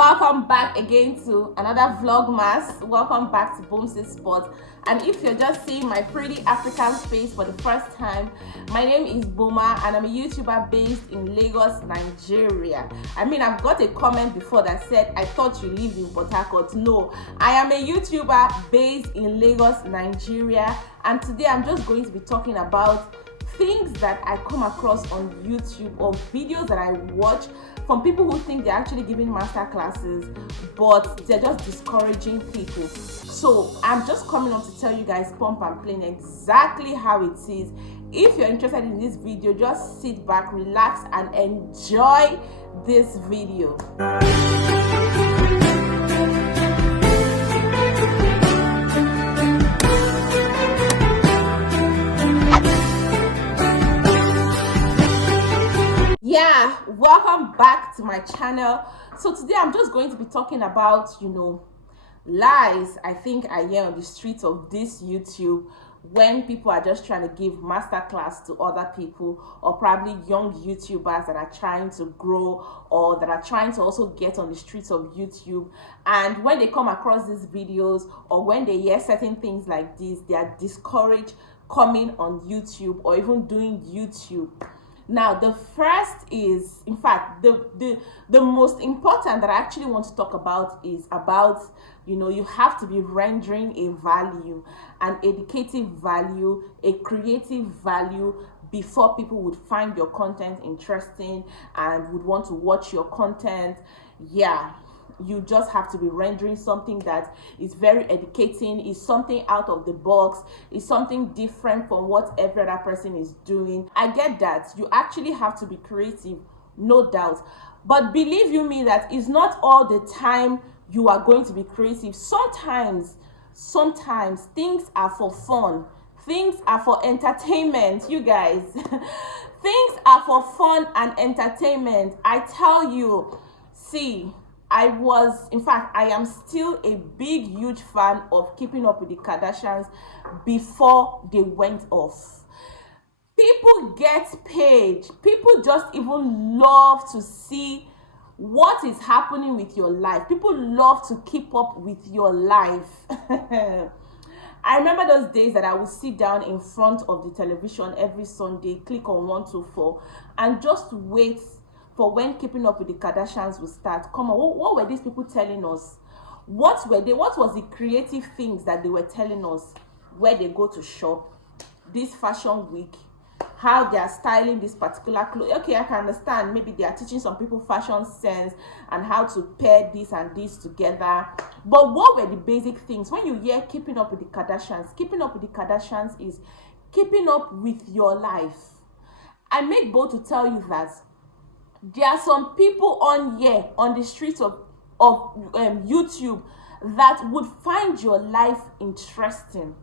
Welcome back again to another vlogmas. Welcome back to Boomsy Spot. And if you're just seeing my pretty African face for the first time, my name is Boma and I'm a YouTuber based in Lagos, Nigeria. I mean, I've got a comment before that said I thought you lived in Port Harcourt. No, I am a YouTuber based in Lagos, Nigeria, and today I'm just going to be talking about things that I come across on YouTube or videos that I watch from people who think they're actually giving master classes, but they're just discouraging people. So I'm just coming up to tell you guys pump and plain exactly how it is. If you're interested in this video, just sit back, relax, and enjoy this video. Yeah, welcome back to my channel. So today I'm just going to be talking about, lies I think I hear on the streets of this YouTube when people are just trying to give masterclass to other people, or probably young YouTubers that are trying to grow or that are trying to also get on the streets of YouTube. And when they come across these videos or when they hear certain things like this, they are discouraged coming on YouTube or even doing YouTube. Now, the first is, in fact, the most important that I actually want to talk about is about, you have to be rendering a value, an educative value, a creative value before people would find your content interesting and would want to watch your content. Yeah. You just have to be rendering something that is very educating, is something out of the box, is something different from what every other person is doing. I get that. You actually have to be creative, no doubt. But believe you me that it's not all the time you are going to be creative. Sometimes things are for fun. Things are for entertainment, you guys. Things are for fun and entertainment. I tell you, see, I am still a big, huge fan of Keeping Up with the Kardashians before they went off. People get paid. People just even love to see what is happening with your life. People love to keep up with your life. I remember those days that I would sit down in front of the television every Sunday, click on 124, and just wait for when Keeping Up with the Kardashians will start. Come on, what were these people telling us? What was the creative things that they were telling us? Where they go to shop, this fashion week, how they are styling this particular clothes. Okay, I can understand. Maybe they are teaching some people fashion sense and how to pair this and this together. But what were the basic things? When you hear Keeping Up with the Kardashians, Keeping Up with the Kardashians is keeping up with your life. I make bold to tell you that there are some people on the streets of YouTube that would find your life interesting,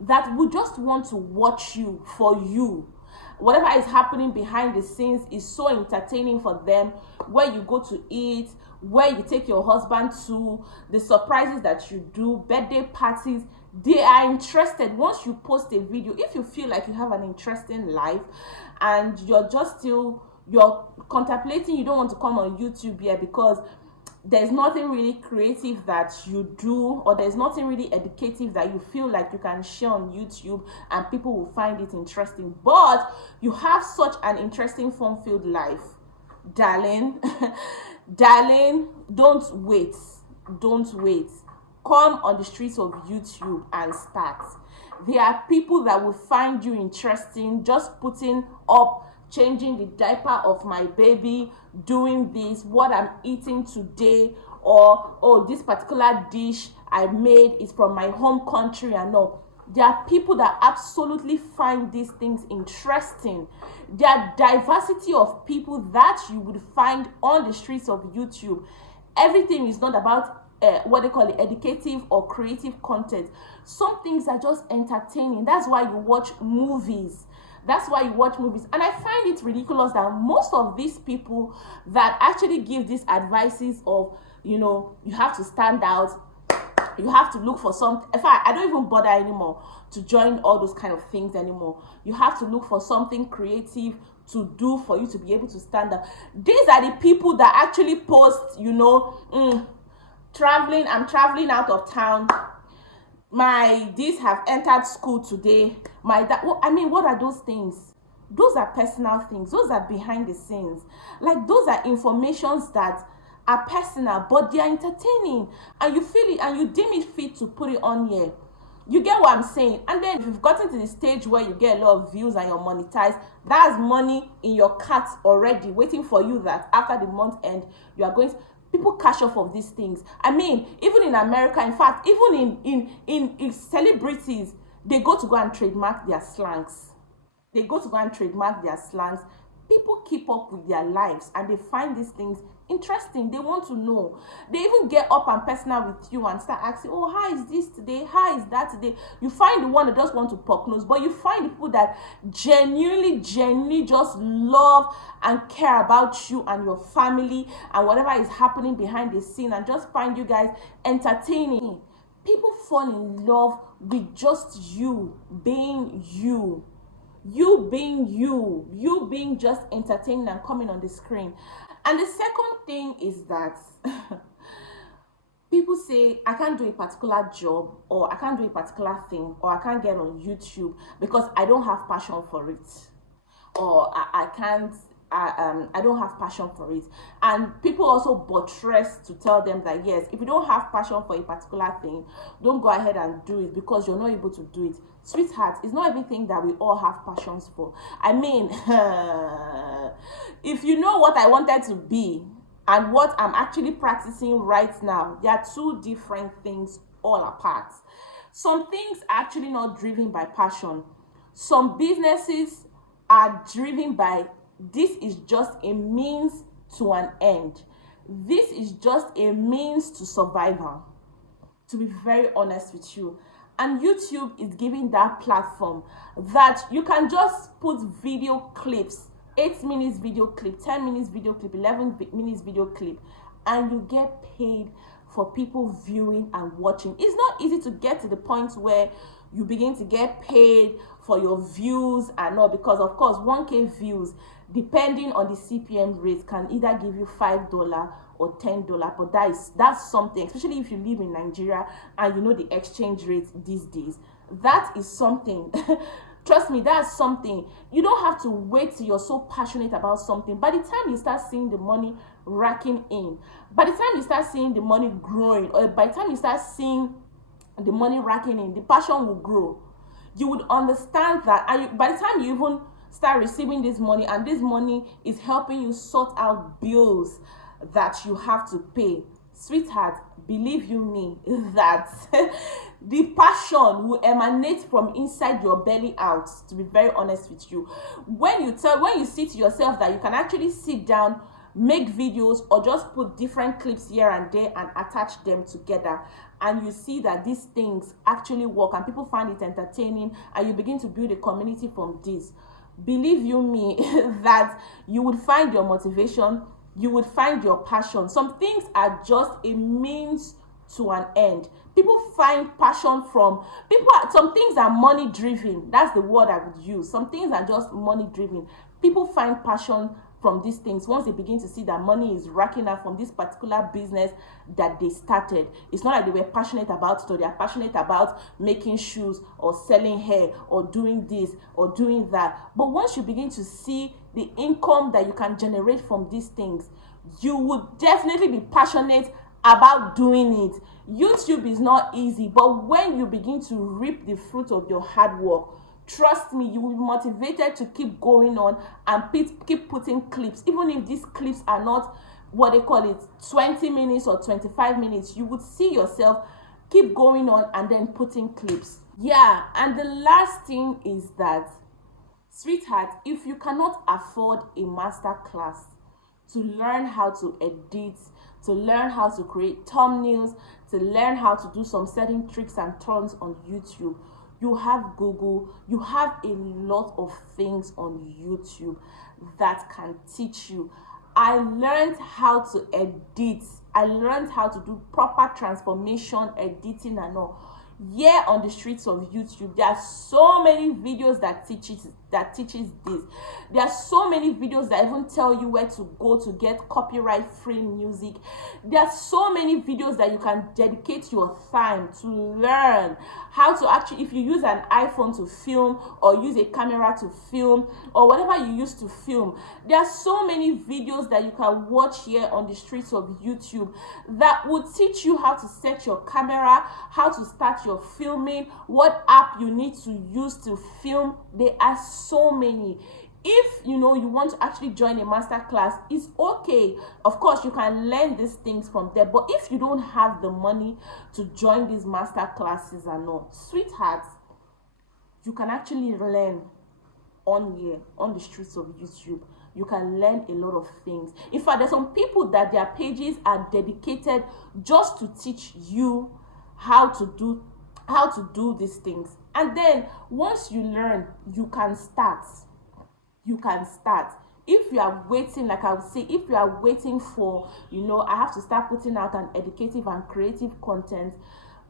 that would just want to watch you for you. Whatever is happening behind the scenes is so entertaining for them. Where you go to eat, where you take your husband to, the surprises that you do, birthday parties, they are interested. Once you post a video, if you feel like you have an interesting life and you're contemplating, you don't want to come on YouTube yet because there's nothing really creative that you do, or there's nothing really educative that you feel like you can share on YouTube and people will find it interesting, but you have such an interesting fun-filled life, darling. Darling, don't wait. Come on the streets of YouTube and start. There are people that will find you interesting just putting up, changing the diaper of my baby, doing this, what I'm eating today, or oh, this particular dish I made is from my home country. And no, there are people that absolutely find these things interesting. There are diversity of people that you would find on the streets of YouTube. Everything is not about what they call it, educative or creative content. Some things are just entertaining. That's why you watch movies. And I find it ridiculous that most of these people that actually give these advices of, you have to stand out, you have to look for something. In fact, I don't even bother anymore to join all those kind of things anymore. You have to look for something creative to do for you to be able to stand up. These are the people that actually post, you know, traveling, I'm traveling out of town, my these have entered school today, my that. I mean, what are those things? Those are personal things. Those are behind the scenes. Like, those are informations that are personal, but they are entertaining, and you feel it and you deem it fit to put it on here. You get what I'm saying? And then if you've gotten to the stage where you get a lot of views and you're monetized, that's money in your cart already, waiting for you, that after the month end, you are going to, people cash off of these things. I mean, even in America, in fact, even in celebrities, they go to go and trademark their slangs. They go to go and trademark their slangs. People keep up with their lives and they find these things interesting. They want to know. They even get up and personal with you and start asking, oh, how is this today? How is that today? You find the one that just want to poke nose, but you find the people that genuinely just love and care about you and your family and whatever is happening behind the scene, and just find you guys entertaining. People fall in love with just you being you. You being just entertaining and coming on the screen. And the second thing is that people say, I can't do a particular job, or I can't do a particular thing, or I can't get on YouTube because I don't have passion for it, or I don't have passion for it. And people also buttress to tell them that, yes, if you don't have passion for a particular thing, don't go ahead and do it because you're not able to do it. Sweetheart, it's not everything that we all have passions for. I mean, if you know what I wanted to be and what I'm actually practicing right now, they are two different things all apart. Some things are actually not driven by passion. Some businesses are driven by, this is just a means to an end. This is just a means to survival, to be very honest with you. And YouTube is giving that platform that you can just put video clips, 8 minutes video clip, 10 minutes video clip, 11 minutes video clip, and you get paid for people viewing and watching. It's not easy to get to the point where you begin to get paid for your views and all, because of course 1K views, depending on the CPM rate, can either give you $5 or $10, but that's something, especially if you live in Nigeria and you know the exchange rate these days. That is something. Trust me, that's something. You don't have to wait till you're so passionate about something. By the time you start seeing the money racking in, by the time you start seeing the money growing, or by the time you start seeing the money racking in, the passion will grow. You would understand that, and by the time you even start receiving this money, and this money is helping you sort out bills that you have to pay, sweetheart, believe you me, that the passion will emanate from inside your belly out, to be very honest with you. When you see to yourself that you can actually sit down, make videos, or just put different clips here and there and attach them together, and you see that these things actually work and people find it entertaining, and you begin to build a community from this, believe you me, that you would find your motivation, you would find your passion. Some things are just a means to an end. People find passion from some things are money driven. That's the word I would use. Some things are just money driven. People find passion from these things once they begin to see that money is racking up from this particular business that they started. It's not like they were passionate about it, or they're passionate about making shoes or selling hair or doing this or doing that. But once you begin to see the income that you can generate from these things, you would definitely be passionate about doing it. YouTube is not easy, but when you begin to reap the fruit of your hard work, trust me, you will be motivated to keep going on and keep putting clips. Even if these clips are not what they call it, 20 minutes or 25 minutes, you would see yourself keep going on and then putting clips. Yeah, and the last thing is that, sweetheart, if you cannot afford a master class to learn how to edit, to learn how to create thumbnails, to learn how to do some certain tricks and turns on YouTube, you have Google, you have a lot of things on YouTube that can teach you. I learned how to edit. I learned how to do proper transformation, editing and all. here on the streets of YouTube. There are so many videos that teaches this. There are so many videos that even tell you where to go to get copyright free music. There are so many videos that you can dedicate your time to learn how to actually, if you use an iPhone to film or use a camera to film or whatever you use to film, there are so many videos that you can watch here on the streets of YouTube that will teach you how to set your camera, how to start your filming, what app you need to use to film. There are so many. If you want to actually join a master class, it's okay. Of course, you can learn these things from there. But if you don't have the money to join these master classes and all, sweethearts, you can actually learn on here, on the streets of YouTube. You can learn a lot of things. In fact, there's some people that their pages are dedicated just to teach you how to do these things. And then once you learn, you can start. If you are waiting, like I would say, if you are waiting for, I have to start putting out an educative and creative content,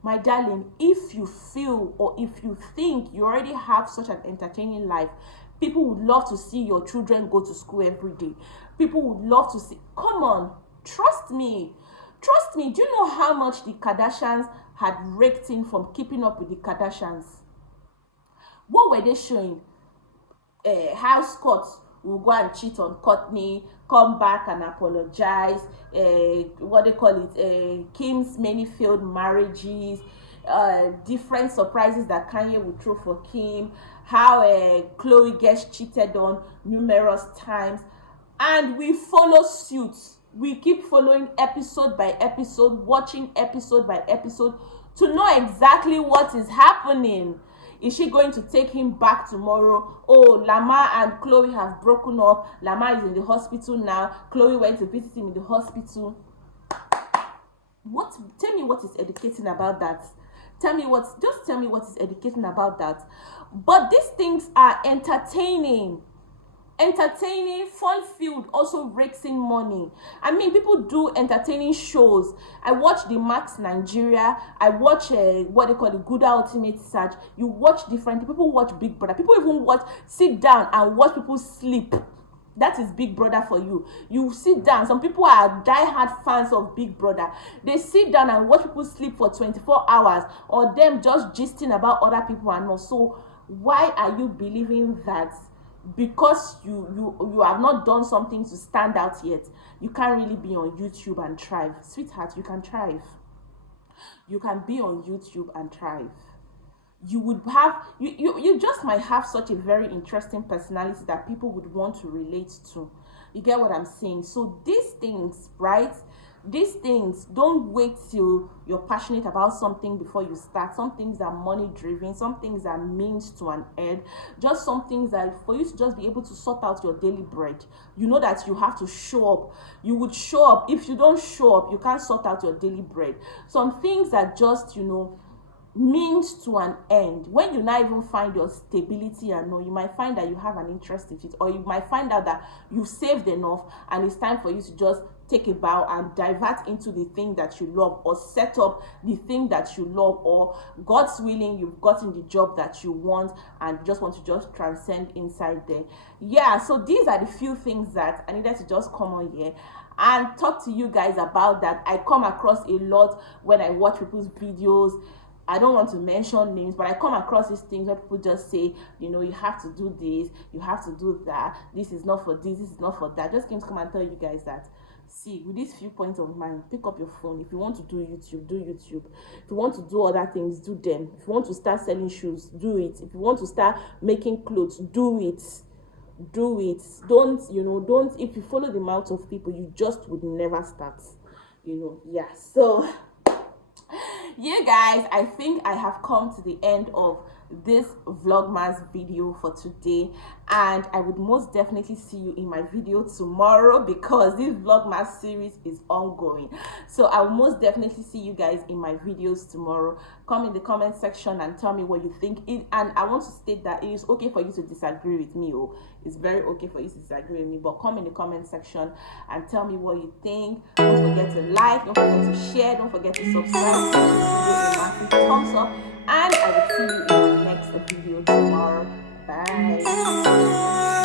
my darling, if you feel or if you think you already have such an entertaining life, people would love to see your children go to school every day. People would love to see, come on, trust me. Do you know how much the Kardashians had raked in from Keeping Up with the Kardashians? What were they showing? How Scott will go and cheat on Kourtney, come back and apologize, Kim's many failed marriages, different surprises that Kanye would throw for Kim, how Khloe gets cheated on numerous times, and we follow suit. We keep following episode by episode, watching episode by episode to know exactly what is happening. Is she going to take him back tomorrow? Oh, Lamar and Khloe have broken up. Lamar is in the hospital now. Khloe went to visit him in the hospital. Tell me what is educating about that. Just tell me what is educating about that. But these things are entertaining, fun-filled, also rakes in money. I mean, people do entertaining shows. I watch the Max Nigeria. I watch what they call the Good Ultimate Search. You watch different people watch Big Brother. People even sit down and watch people sleep. That is Big Brother for you. You sit down. Some people are die-hard fans of Big Brother. They sit down and watch people sleep for 24 hours or them just gisting about other people and all. So why are you believing that because you have not done something to stand out yet, you can't really be on YouTube and thrive? Sweetheart, you can thrive. You can be on YouTube and thrive. You would have you just might have such a very interesting personality that people would want to relate to. You get what I'm saying? So these things, right? These things, don't wait till you're passionate about something before you start. Some things are money driven, some things are means to an end, just some things that for you to just be able to sort out your daily bread. You know that you have to show up. You would show up. If you don't show up, you can't sort out your daily bread. Some things are just, means to an end. When you now even find your stability and all, you might find that you have an interest in it, or you might find out that you've saved enough and it's time for you to just take a bow and divert into the thing that you love, or set up the thing that you love, or God's willing, you've gotten the job that you want and you just want to just transcend inside there. Yeah, so these are the few things that I needed to just come on here and talk to you guys about. That I come across a lot when I watch people's videos. I don't want to mention names, but I come across these things where people just say, you have to do this, you have to do that, this is not for this is not for that. Just came to come and tell you guys that, see, with these few points of mine, pick up your phone. If you want to do YouTube, do YouTube. If you want to do other things, do them. If you want to start selling shoes, do it. If you want to start making clothes, do it. Don't, if you follow the mouth of people, you just would never start. Yeah. So yeah, guys, I think I have come to the end of this vlogmas video for today, and I would most definitely see you in my video tomorrow, because this vlogmas series is ongoing. So I will most definitely see you guys in my videos tomorrow. Come in the comment section and tell me what you think. And I want to state that it is okay for you to disagree with me. It's very okay for you to disagree with me, but come in the comment section and tell me what you think. Don't forget to like, don't forget to share, don't forget to subscribe, give this video a massive thumbs up, and I will see you in my next video tomorrow. Bye.